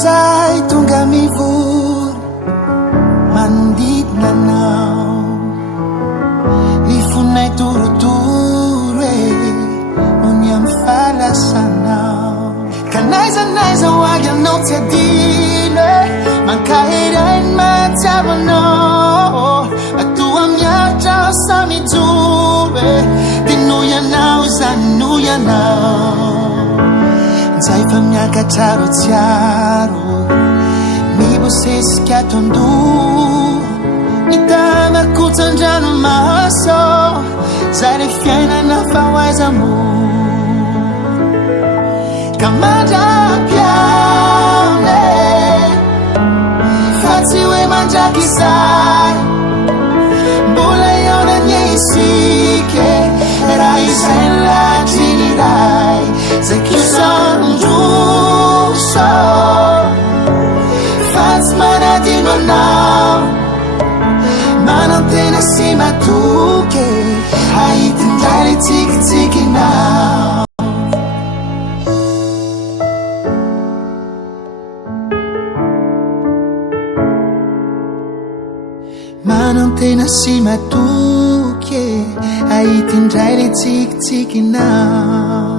izay tonga mivory manodidina anao ny fonay torotoro no ny amin'ny falasanao ka naizanaiza ho agy anao tsy adino mankaherany mahatsiavanao atoa miatra samy joro dia noho ianao zany noho ianao zay fa miakatraro tsiaro mibosesika tondo nitanakotsandranony maso zay le fiainana fa hoaizamo ka mandrapiane fa tsy hoe mandraky izay mbola eo nanye isike raha izay latriny ray zay kiosandroso fa tsy manadino anao manantena sy matoky haitindray le tsikitsikinao manantena sy matoky haitindray le tsikitsikinao